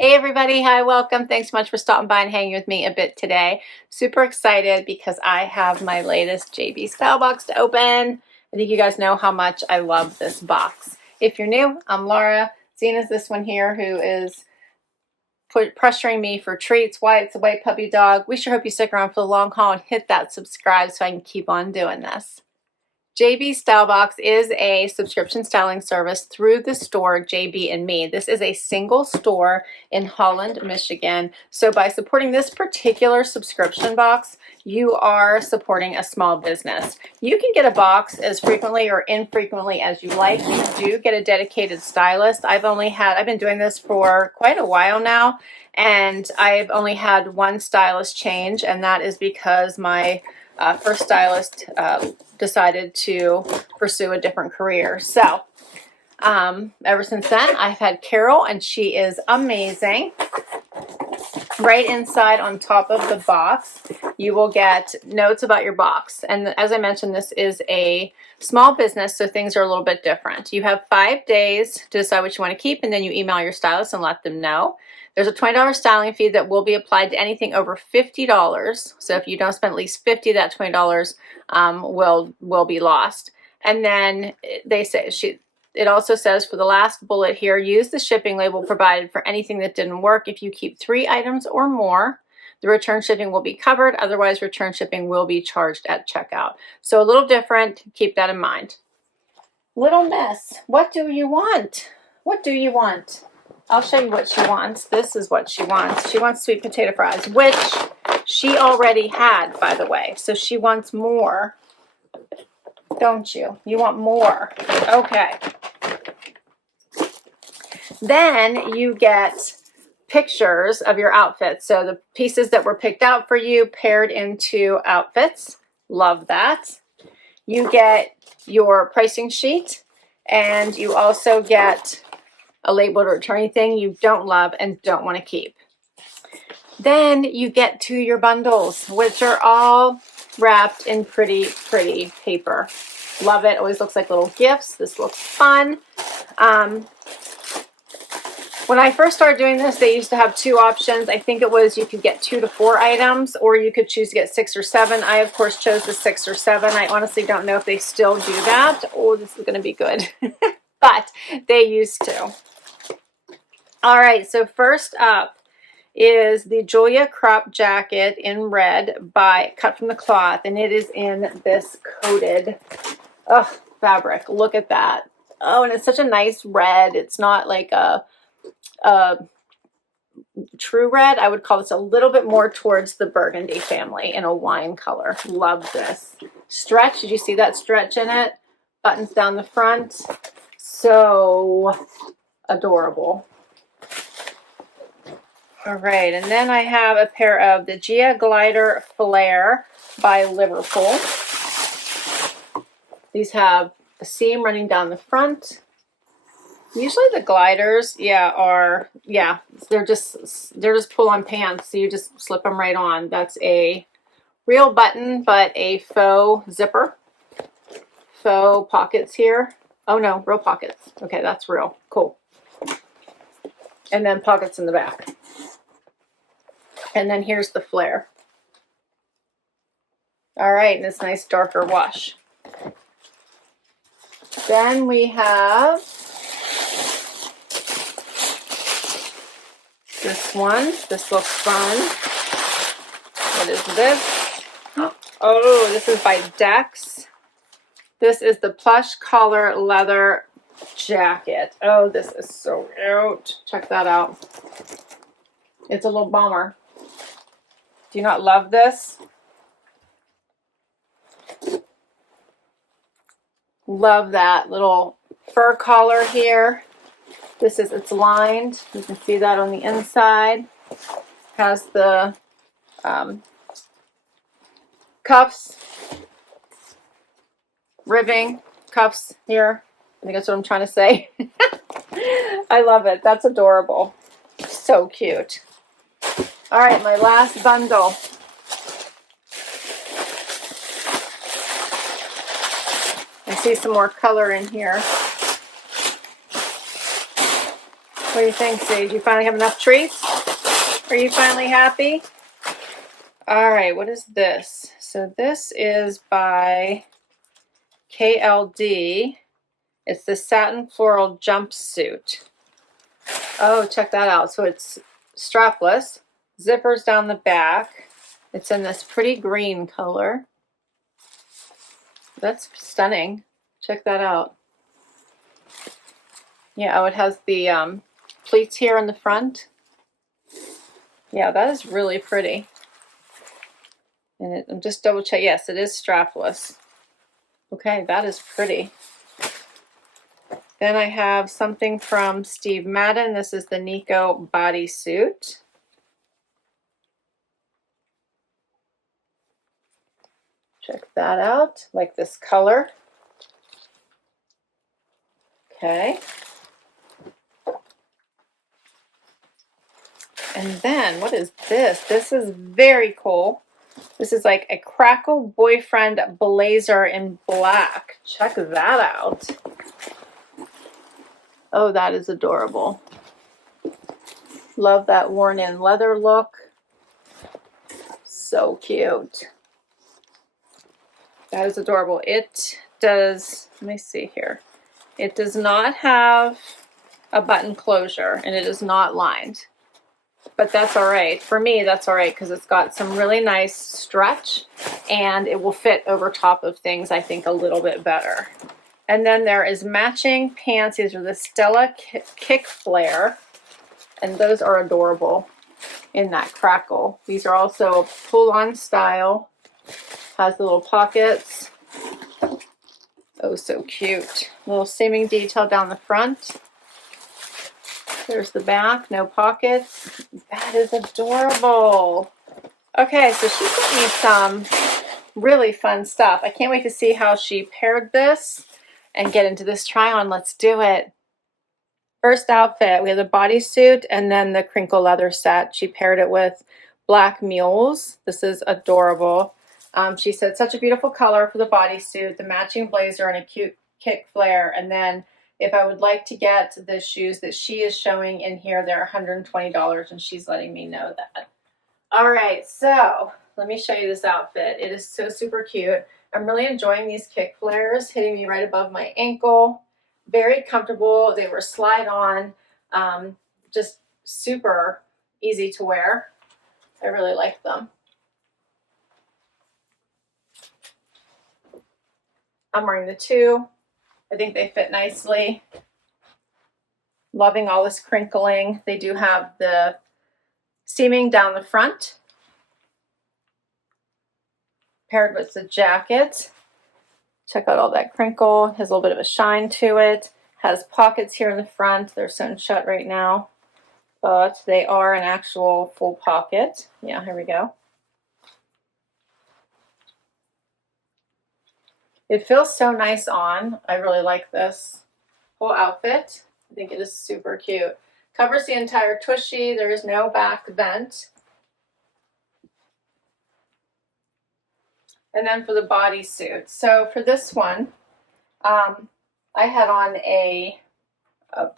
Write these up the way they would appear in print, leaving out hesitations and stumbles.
Hey everybody, hi, welcome. Thanks so much for stopping by and hanging with me a bit today. Super excited because I have my latest JB Stylebox to open. I think you guys know how much I love this box. If you're new, I'm Laura. Zena's this one here who is pressuring me for treats. Why it's a white puppy dog. We sure hope you stick around for the long haul and hit that subscribe so I can keep on doing this. JB Stylebox is a subscription styling service through the store JB and Me. This is a single store in Holland, Michigan. So by supporting this particular subscription box, you are supporting a small business. You can get a box as frequently or infrequently as you like. You do get a dedicated stylist. I've been doing this for quite a while now, and I've only had one stylist change, and that is because my first stylist decided to pursue a different career. So ever since then, I've had Carol, and she is amazing. Right inside on top of the box, you will get notes about your box. And as I mentioned, this is a small business, so things are a little bit different. You have 5 days to decide what you want to keep, and then you email your stylist and let them know. There's a $20 styling fee that will be applied to anything over $50. So if you don't spend at least $50, that $20 will be lost. And then they say it also says for the last bullet here, use the shipping label provided for anything that didn't work. If you keep 3 items or more, the return shipping will be covered. Otherwise, return shipping will be charged at checkout. So a little different. Keep that in mind. Little Miss, what do you want? What do you want? I'll show you what she wants. This is what she wants. She wants sweet potato fries, which she already had, by the way. So she wants more, don't you? You want more. Okay. Then you get pictures of your outfits. So the pieces that were picked out for you paired into outfits. Love that. You get your pricing sheet, and you also get a label to return anything you don't love and don't want to keep. Then you get to your bundles, which are all wrapped in pretty paper. Love it. Always looks like little gifts. This looks fun. When I first started doing this, they used to have 2 options. I think it was you could get 2 to 4 items, or you could choose to get 6 or 7. I, of course, chose the 6 or 7. I honestly don't know if they still do that. Oh, this is going to be good. But they used to. All right, so first up is the Julia crop jacket in red by Cut from the Cloth, and it is in this coated fabric. Look at that. Oh, and it's such a nice red. It's not like a true red. I would call this a little bit more towards the burgundy family in a wine color. Love this. Stretch, did you see that stretch in it? Buttons down the front. So adorable. All right, and then I have a pair of the Gia Glider Flare by Liverpool. These have a seam running down the front. Usually the gliders, they're just pull-on pants, so you just slip them right on. That's a real button, but a faux zipper. Faux pockets here. Oh no, real pockets. Okay, that's real. Cool. And then pockets in the back. And then here's the flare. All right, and this nice darker wash. Then we have this one. This looks fun. What is this? Oh, this is by Dex. This is the plush collar leather jacket. Oh, this is so cute. Check that out. It's a little bomber. Do you not love this? Love that little fur collar here. It's lined. You can see that on the inside. Has the cuffs, ribbing cuffs here. I think that's what I'm trying to say. I love it. That's adorable. So cute. All right, my last bundle. I see some more color in here. What do you think, Sage? You finally have enough treats? Are you finally happy? All right, what is this? So this is by KLD. It's the Satin Floral Jumpsuit. Oh, check that out. So it's strapless, zippers down the back. It's in this pretty green color. That's stunning. Check that out. Yeah, oh, it has the pleats here in the front. Yeah, that is really pretty. And I'm just double check. Yes, it is strapless. Okay, that is pretty. Then I have something from Steve Madden. This is the Nico Bodysuit. Check that out. Like this color. Okay. And then, what is this? This is very cool. This is like a Crackle boyfriend blazer in black. Check that out. Oh, that is adorable. Love that worn-in leather look. So cute. That is adorable. It does, let me see here. It does not have a button closure, and it is not lined. But that's all right. For me, that's all right because it's got some really nice stretch and it will fit over top of things, I think, a little bit better. And then there is matching pants. These are the Stella Kick Flare, and those are adorable in that Crackle. These are also pull-on style. Has the little pockets. Oh, so cute. Little seaming detail down the front. There's the back, no pockets. That is adorable. Okay, so she sent me some really fun stuff. I can't wait to see how she paired this and get into this try on. Let's do it. First outfit, we have the bodysuit and then the crinkle leather set. She paired it with black mules. This is adorable. She said such a beautiful color for the bodysuit, the matching blazer, and a cute kick flare. And then if I would like to get the shoes that she is showing in here, they're $120, and she's letting me know that. All right, so let me show you this outfit. It is so super cute. I'm really enjoying these kick flares, hitting me right above my ankle. Very comfortable. They were slide on, just super easy to wear. I really like them. I'm wearing the two. I think they fit nicely. Loving all this crinkling. They do have the seaming down the front, paired with the jacket. Check out all that crinkle. Has a little bit of a shine to it. Has pockets here in the front. They're sewn shut right now, but they are an actual full pocket. Yeah, here we go. It feels so nice on. I really like this whole outfit. I think it is super cute. Covers the entire tushy. There is no back vent. And then for the bodysuit. So for this one, I had on a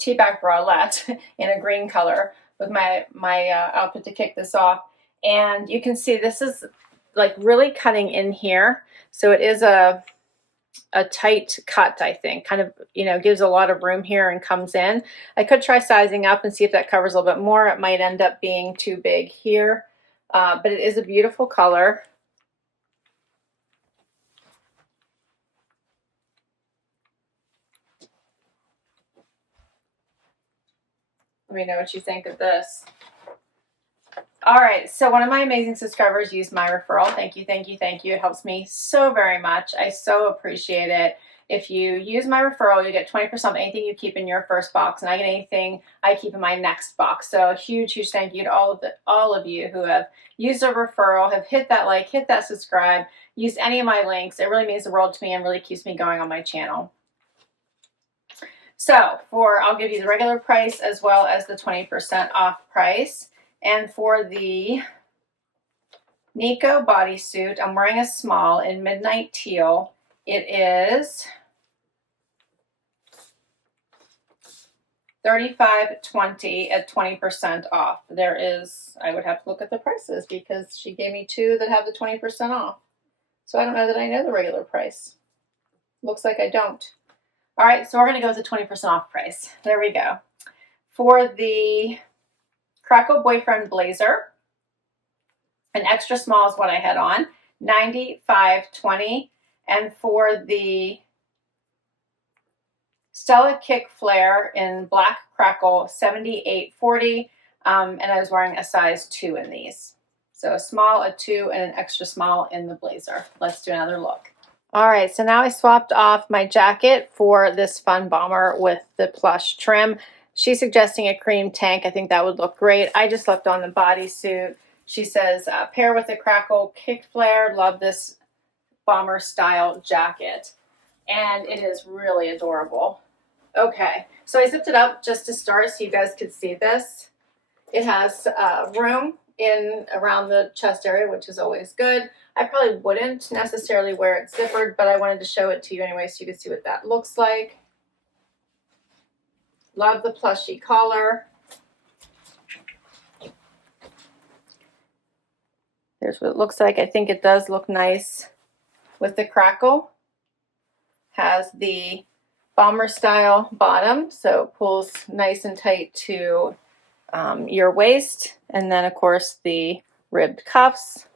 teabag bralette in a green color with my outfit to kick this off. And you can see this is like really cutting in here. So it is a tight cut, I think, kind of, you know, gives a lot of room here and comes in. I could try sizing up and see if that covers a little bit more. It might end up being too big here, but it is a beautiful color. Let me know what you think of this. All right, so one of my amazing subscribers used my referral. Thank you, thank you, thank you. It helps me so very much. I so appreciate it. If you use my referral, you get 20% off anything you keep in your first box, and I get anything I keep in my next box. So a huge, huge thank you to all of you who have used a referral, have hit that like, hit that subscribe, used any of my links. It really means the world to me and really keeps me going on my channel. So I'll give you the regular price as well as the 20% off price. And for the Nico bodysuit, I'm wearing a small in midnight teal. It is $35.20 at 20% off. There is, I would have to look at the prices because she gave me two that have the 20% off. So I don't know that I know the regular price. Looks like I don't. All right, so we're gonna go with the 20% off price. There we go. For the Crackle Boyfriend Blazer, an extra small is what I had on, $95.20. And for the Stella Kick Flare in Black Crackle, $78.40. And I was wearing a size 2 in these. So a small, a 2, and an extra small in the blazer. Let's do another look. All right, so now I swapped off my jacket for this fun bomber with the plush trim. She's suggesting a cream tank. I think that would look great. I just left on the bodysuit. She says, pair with the Crackle Kick Flare. Love this bomber style jacket. And it is really adorable. Okay, so I zipped it up just to start so you guys could see this. It has room in around the chest area, which is always good. I probably wouldn't necessarily wear it zippered, but I wanted to show it to you anyway so you could see what that looks like. Love the plushy collar. There's what it looks like. I think it does look nice with the Crackle. Has the bomber style bottom, so it pulls nice and tight to your waist, and then of course the ribbed cuffs.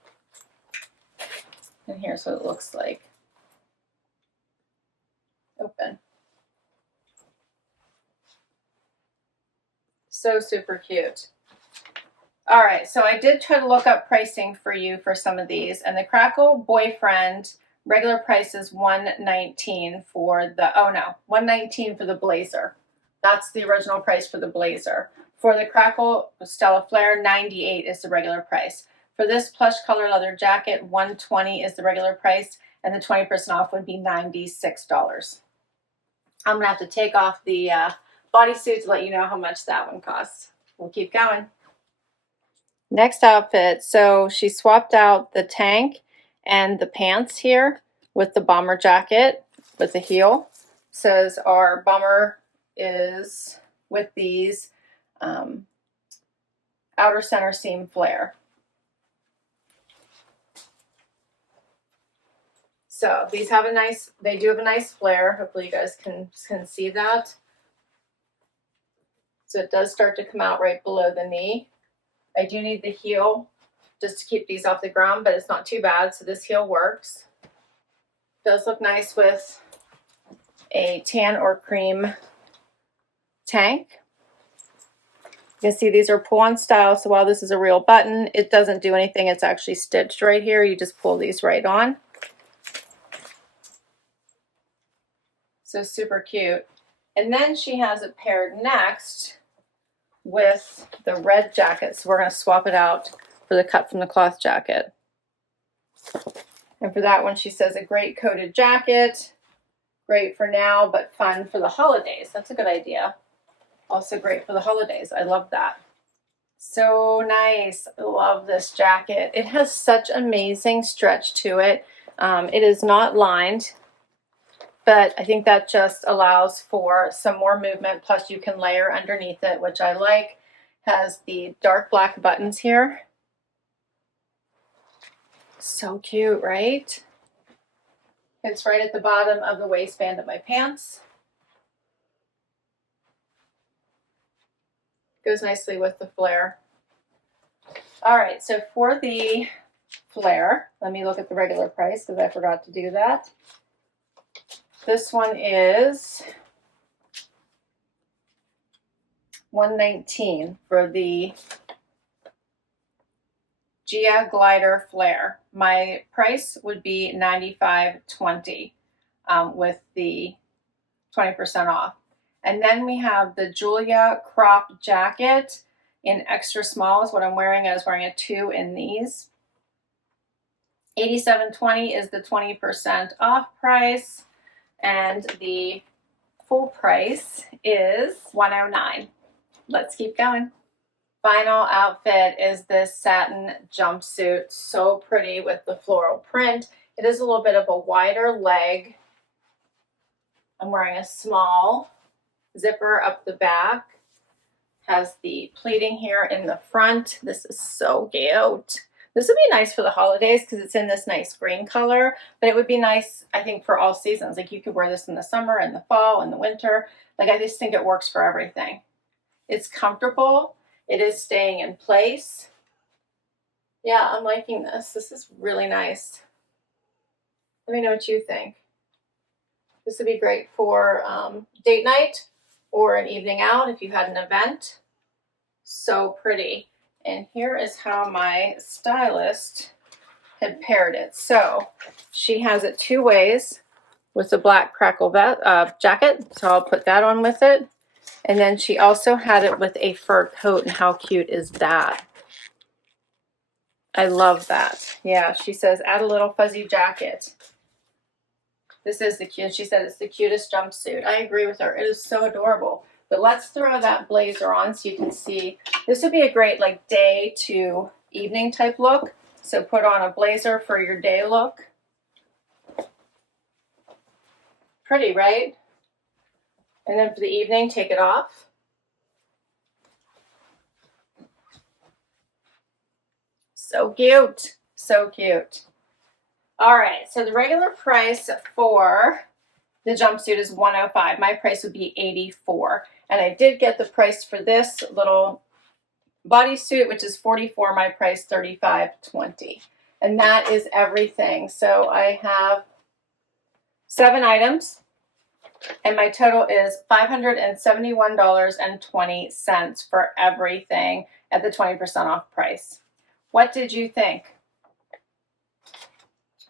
And here's what it looks like. Open. So super cute. All right, so I did try to look up pricing for you for some of these, and the Crackle Boyfriend regular price is $119 for the, oh no, $119 for the blazer. That's the original price for the blazer. For the Crackle Stella Flare, $98 is the regular price. For this plush color leather jacket, $120 is the regular price, and the 20% off would be $96. I'm gonna have to take off the bodysuit to let you know how much that one costs. We'll keep going. Next outfit, so she swapped out the tank and the pants here with the bomber jacket with the heel. Says our bomber is with these outer center seam flare. So these have a nice, they do have a nice flare. Hopefully you guys can see that. So it does start to come out right below the knee. I do need the heel just to keep these off the ground, but it's not too bad, so this heel works. Does look nice with a tan or cream tank. You can see these are pull-on style, so while this is a real button, it doesn't do anything. It's actually stitched right here. You just pull these right on. So super cute. And then she has it paired next with the red jacket. So we're going to swap it out for the cut from the cloth jacket. And for that one, she says a great coated jacket. Great for now, but fun for the holidays. That's a good idea. Also great for the holidays. I love that. So nice. I love this jacket. It has such amazing stretch to it. It is not lined, but I think that just allows for some more movement. Plus you can layer underneath it, which I like. Has the dark black buttons here. So cute, right? It's right at the bottom of the waistband of my pants. Goes nicely with the flare. All right, so for the flare, let me look at the regular price because I forgot to do that. This one is $119 for the Gia Glider Flare. My price would be $95.20 with the 20% off. And then we have the Julia crop jacket in extra small is what I'm wearing. I was wearing a 2 in these. $87.20 is the 20% off price. And the full price is $109. Let's keep going. Final outfit is this satin jumpsuit. So pretty with the floral print. It is a little bit of a wider leg. I'm wearing a small zipper up the back. Has the pleating here in the front. This is so cute. This would be nice for the holidays because it's in this nice green color, but it would be nice, I think, for all seasons. Like you could wear this in the summer and the fall and the winter. Like I just think it works for everything. It's comfortable. It is staying in place. Yeah, I'm liking this. This is really nice. Let me know what you think. This would be great for date night or an evening out if you had an event. So pretty. And here is how my stylist had paired it. So she has it two ways with the black Crackle jacket. So I'll put that on with it. And then she also had it with a fur coat. And how cute is that? I love that. Yeah, she says add a little fuzzy jacket. This is the cute. She said it's the cutest jumpsuit. I agree with her. It is so adorable. But let's throw that blazer on so you can see. This would be a great like day to evening type look. So put on a blazer for your day look. Pretty, right? And then for the evening, take it off. So cute. So cute. All right, so the regular price for the jumpsuit is $105. My price would be $84. And I did get the price for this little bodysuit, which is $44. My price $35.20. And that is everything. So I have 7 items. And my total is $571.20 for everything at the 20% off price. What did you think?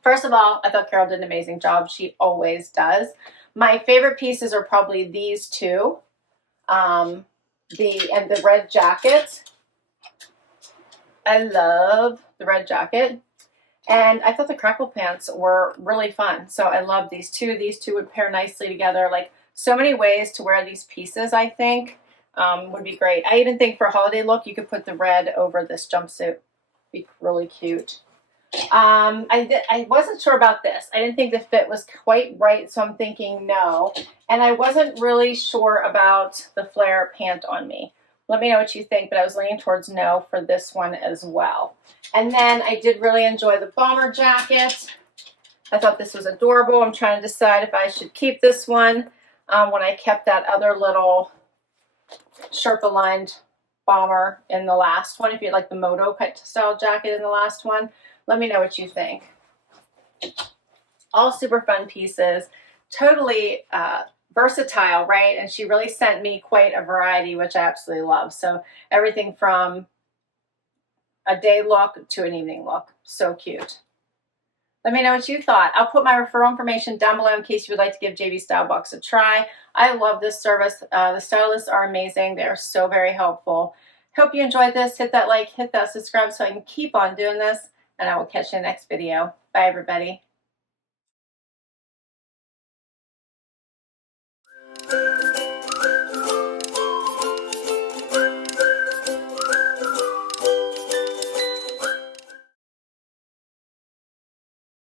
First of all, I thought Carol did an amazing job. She always does. My favorite pieces are probably these two. The red jacket. I love the red jacket. And I thought the Crackle pants were really fun. So I love these two. These two would pair nicely together. Like so many ways to wear these pieces, I think, would be great. I even think for a holiday look, you could put the red over this jumpsuit. Be really cute. I wasn't sure about this. I didn't think the fit was quite right, so I'm thinking no. And I wasn't really sure about the flare pant on me. Let me know what you think, but I was leaning towards no for this one as well. And then I did really enjoy the bomber jacket. I thought this was adorable. I'm trying to decide if I should keep this one when I kept that other little Sherpa-lined bomber in the last one. If you like the moto style jacket in the last one, let me know what you think. All super fun pieces, totally versatile, right? And she really sent me quite a variety, which I absolutely love. So everything from a day look to an evening look. So cute. Let me know what you thought. I'll put my referral information down below in case you would like to give JB Stylebox a try. I love this service. The stylists are amazing. They are so very helpful. Hope you enjoyed this. Hit that like, hit that subscribe so I can keep on doing this. And I will catch you in the next video. Bye, everybody.